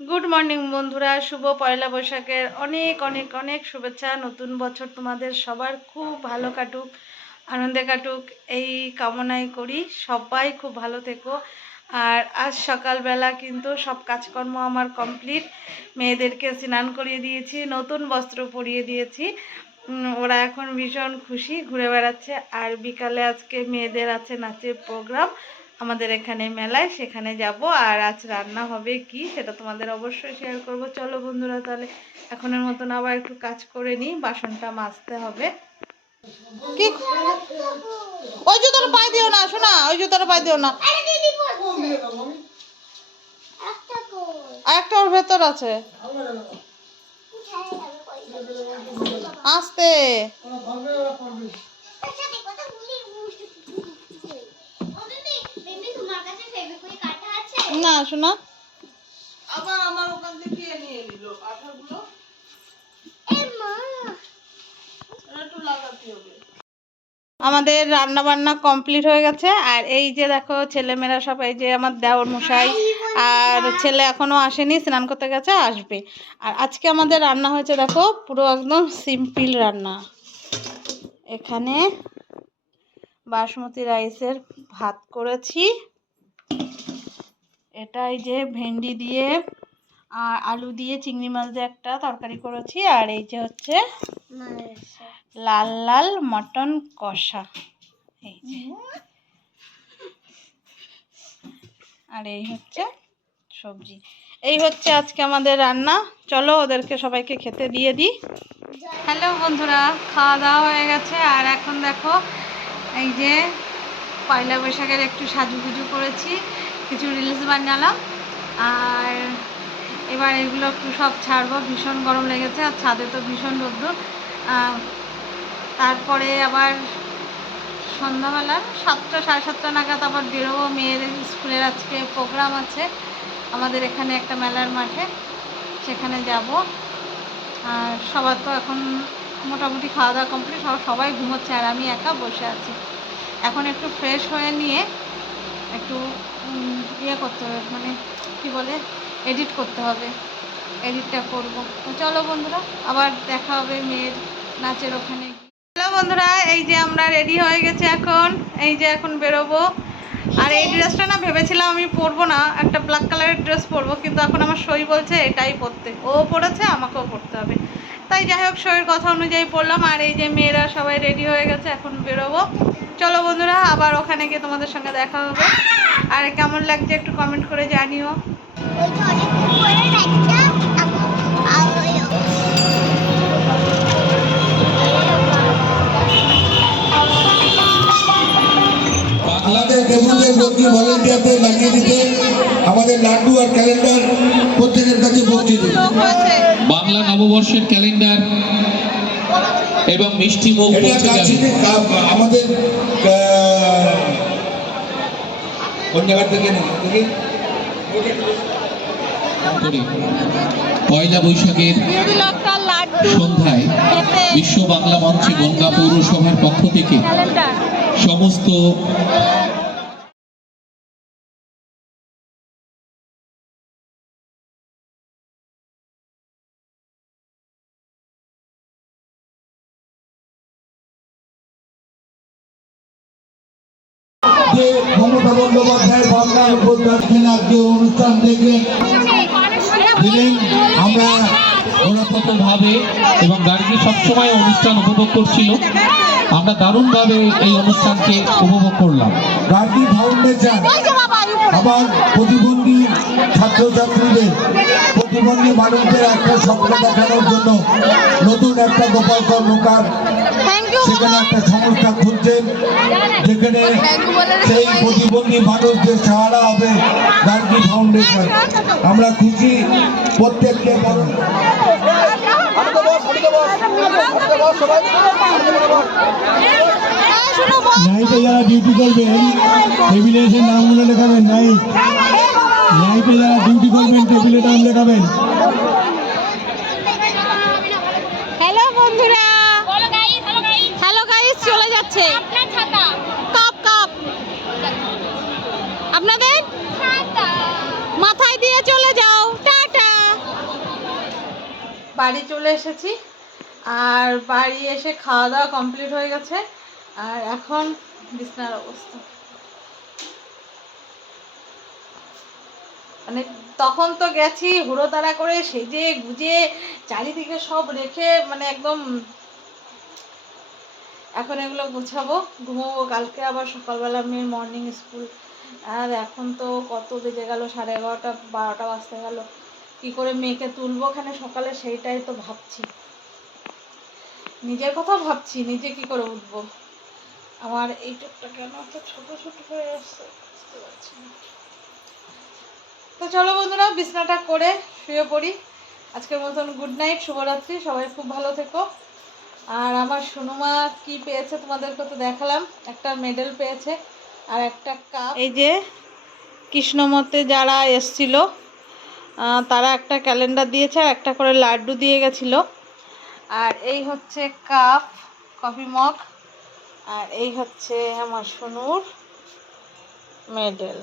Good morning বন্ধুরা। শুভ পয়লা বৈশাখের অনেক অনেক অনেক শুভেচ্ছা। নতুন বছর তোমাদের সবার খুব ভালো কাটুক, আনন্দে কাটুক। এই কামনাই করি। সবাই খুব ভালো থেকো। আর আজ সকালবেলা কিন্তু সব কাজকর্ম আমার কমপ্লিট। মেয়েদেরকে স্নান করিয়ে দিয়েছি, নতুন বস্ত্র পরিয়ে দিয়েছি। ওরা এখন ভীষণ খুশি ঘুরে বেড়াচ্ছে। আর বিকালে আজকে মেয়েদের আছে নাচের প্রোগ্রাম আমাদের এখানে মেলায় সেখানে যাব। আর আজ রান্না হবে কি সেটা তোমাদের অবশ্যই শেয়ার করব। চলো বন্ধুরা তাহলে এখনের মতন আবার একটু কাজ করে নিই বাসনটা মাজতে হবে। কি? ওই জুতোর পায়ে দিও না শোনা ওই জুতোর পায়ে দিও না। আর একটা ওর ভেতর আছে। আসতে। না শোনা। আবার আমার ওখান থেকে নিয়ে নিল? আঠাগুলো একটু লাগাতে হবে। আমাদের রান্না বান্না কমপ্লিট হয়ে গেছে আর এই যে দেখো ছেলেমেয়েরা সব এই যে আমার দেওর মশাই আর ছেলে এখনও আসেনি স্নান করতে গেছে আসবে। আর আজকে আমাদের রান্না হয়েছে দেখো পুরো একদম সিম্পল রান্না। এখানে বাসমতি রাইসের ভাত করেছি। এটা এই যে ভেন্ডি দিয়ে, আর আলু দিয়ে চিংড়ি মাছ দিয়ে একটা তরকারি করেছি, আর এই যে হচ্ছে লাল লাল মটন কষা। এই আর এই হচ্ছে সবজি। এই হচ্ছে আজকে আমাদের রান্না। চলো ওদেরকে সবাইকে খেতে দিয়ে দিই। হ্যালো বন্ধুরা, খাওয়া দাওয়া হয়ে গেছে, আর এখন দেখো এই যে পয়লা বৈশাখের একটু সাজুগুজু করেছি। কিছু রিলস বানালাম। আর এবার এগুলো একটু সব ছাড়বো। ভীষণ গরম লেগেছে আর ছাদে তো ভীষণ রোদ্দুর আহ, তারপরে আবার সন্ধ্যাবেলা সাতটা সাড়ে সাতটা নাগাদ আবার বেরোবো। মেয়ের স্কুলের আজকে প্রোগ্রাম আছে। আমাদের এখানে একটা মেলার মাঠে সেখানে যাব। আর সবার তো এখন মোটামুটি খাওয়া দাওয়া কমপ্লিট সব সবাই ঘুমোচ্ছে আর আমি একা বসে আছি। এখন একটু ফ্রেশ হয়ে নিয়ে একটু ইয়ে করতে হবে মানে কি বলে এডিট করতে হবে এডিটটা করব। তো চলো বন্ধুরা, আবার দেখা হবে মেয়ের নাচের ওখানে। হ্যালো বন্ধুরা, এই যে আমরা রেডি হয়ে গেছে এখন, এই যে এখন বেরোবো। আর এই ড্রেসটা না ভেবেছিলাম আমি পরবো না, একটা ব্ল্যাক কালারের ড্রেস পরবো, কিন্তু এখন আমার সই বলছে এটাই পরতে। ও পরেছে, আমাকেও পরতে হবে। তাই যাই হোক, সইয়ের কথা অনুযায়ী পরলাম, আর এই যে মেয়েরা সবাই রেডি হয়ে গেছে, এখন বেরোবো। চলো বন্ধুরা আবার ওখানে গিয়ে তোমাদের সঙ্গে দেখা হবে। আর কেমন লাগছে একটু কমেন্ট করে জানিও। আমাদের ডেপুটি ভর্তি ভলেন্টিয়ারদের লাগিয়ে দিতে আমাদের লাড্ডু আর ক্যালেন্ডার প্রত্যেকের কাছে বাংলা নববর্ষের ক্যালেন্ডার এবং মিষ্টি মুখ আমাদের পয়লা বৈশাখের সন্ধ্যায় বিশ্ব বাংলা মঞ্চে গঙ্গা পৌরসভার পক্ষ থেকে সমস্ত যে মমতা বাংলার উপর যাচ্ছেন আজকে অনুষ্ঠান দেখলেন দিলেন আমরা ভাবে এবং গার্গী সবসময় অনুষ্ঠান উপভোগ করছিল। আমরা দারুণভাবে এই অনুষ্ঠানকে উপভোগ করলাম। গার্গী ফাউন্ডেশন আবার প্রতিবন্ধী ছাত্রছাত্রীদের প্রতিবন্ধী মানুষদের একটা স্বপ্ন দেখানোর জন্য নতুন একটা গোপাল কর্মকার সেখানে একটা সংস্থা খুলছেন যেখানে সেই প্রতিবন্ধী মানুষদের সাহারা হবে গান্ধী ফাউন্ডেশন আমরা খুশি প্রত্যেককে নাইটে যারা ডিউটি করবেন টেবিলে এসে নামগুলো লেখাবেন নাইট। নাইটে যারা ডিউটি করবেন টেবিলে নাম লেখাবেন। হ্যালো বন্ধুরা। হ্যালো গাইস চলে যাচ্ছে। Cup cup. আপনাদের? মাথায় দিয়ে চলে যাও। টাটা। বাড়ি চলে এসেছি। আর বাড়ি এসে খাওয়া দাওয়া কমপ্লিট হয়ে গেছে। আর এখন বিছনার অবস্থা। মানে তখন তো গেছি, হুড়োতাড়া করে সেজে গুজে চারিদিকে সব রেখে মানে একদম এখন এগুলো গুছাবো, ঘুমোবো কালকে আবার সকালবেলা মেয়ের মর্নিং স্কুল আর এখন তো কত বেজে গেল, সাড়ে এগারোটা, বারোটা বাজতে গেল। কি করে মেয়েকে তুলবো ওখানে সকালে সেইটাই তো ভাবছি। নিজের কথা ভাবছি, নিজে কি করে উঠবো? আমার এই টুকটা কেন এত ছোট ছোট হয়ে আসছে? বুঝতে পারছি না। তো চলো বন্ধুরা বিছনাটা করে শুয়ে পড়ি। আজকের মতন গুড নাইট শুভরাত্রি সবাই খুব ভালো থেকো। আর আমার সোনুমা কি পেয়েছে তোমাদেরকে তো দেখালাম। একটা মেডেল পেয়েছে আর একটা কাপ এই যে কৃষ্ণমতে যারা এসছিল তারা একটা ক্যালেন্ডার দিয়েছে আর একটা করে লাড্ডু দিয়ে গেছিল। আর এই হচ্ছে কাপ কফি মগ আর এই হচ্ছে আমার সোনুর মেডেল